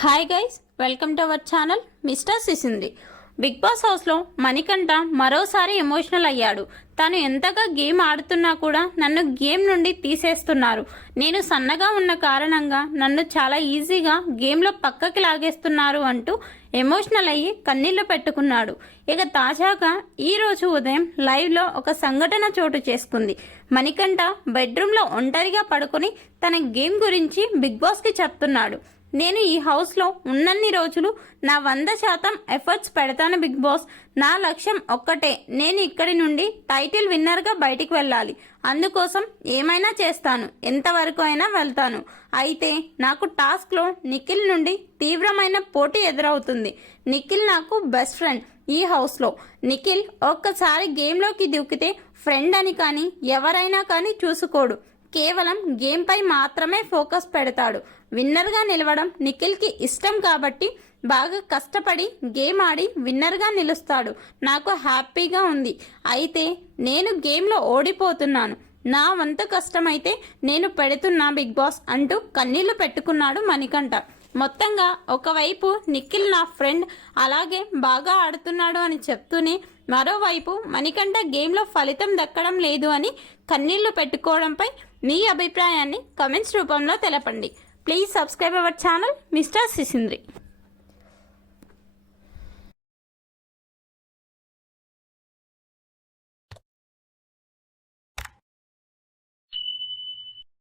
Hi guys, welcome to our channel mister Sisindri. Bigg Boss హౌస్లో మణికంఠ మరోసారి emotional అయ్యాడు. తను ఎంతగా గేమ్ ఆడుతున్నా కూడా నన్ను గేమ్ నుండి తీసేస్తున్నారు, నేను సన్నగా ఉన్న కారణంగా నన్ను చాలా ఈజీగా గేమ్లో పక్కకి లాగేస్తున్నారు అంటూ ఎమోషనల్ అయ్యి కన్నీళ్లు పెట్టుకున్నాడు. ఇక తాజాగా ఈరోజు ఉదయం లైవ్లో ఒక సంఘటన చోటు చేసుకుంది. మణికంఠ బెడ్రూమ్లో ఒంటరిగా పడుకొని తన గేమ్ గురించి బిగ్ బాస్కి చెప్తున్నాడు. నేను ఈ హౌస్లో ఉన్నన్ని రోజులు నా 100% ఎఫర్ట్స్ పెడతాను బిగ్ బాస్. నా లక్ష్యం ఒక్కటే, నేను ఇక్కడి నుండి టైటిల్ విన్నర్గా బయటికి వెళ్ళాలి. అందుకోసం ఏమైనా చేస్తాను, ఎంతవరకు అయినా వెళ్తాను. అయితే నాకు టాస్క్లో నిఖిల్ నుండి తీవ్రమైన పోటీ ఎదురవుతుంది. నిఖిల్ నాకు బెస్ట్ ఫ్రెండ్ ఈ హౌస్లో. నిఖిల్ ఒక్కసారి గేమ్లోకి దూకితే ఫ్రెండ్ అని కానీ ఎవరైనా కానీ చూసుకోడు, కేవలం గేమ్ పై మాత్రమే ఫోకస్ పెడతాడు. విన్నర్గా నిలవడం నిఖిల్కి ఇష్టం కాబట్టి బాగా కష్టపడి గేమ్ ఆడి విన్నర్గా నిలుస్తాడు. నాకు హ్యాపీగా ఉంది. అయితే నేను గేమ్లో ఓడిపోతున్నాను, నా వంతు కష్టమైతే నేను పెడుతున్నా బిగ్ బాస్ అంటూ కన్నీళ్లు పెట్టుకున్నాడు మణికంఠ. మొత్తంగా ఒకవైపు నిఖిల్ నా ఫ్రెండ్, అలాగే బాగా ఆడుతున్నాడు అని చెప్తూనే మరోవైపు మణికంఠ గేమ్లో ఫలితం దక్కడం లేదు అని కన్నీళ్లు పెట్టుకోవడంపై మీ అభిప్రాయాన్ని కమెంట్స్ రూపంలో తెలపండి. Please subscribe our channel mister సిసింద్రి.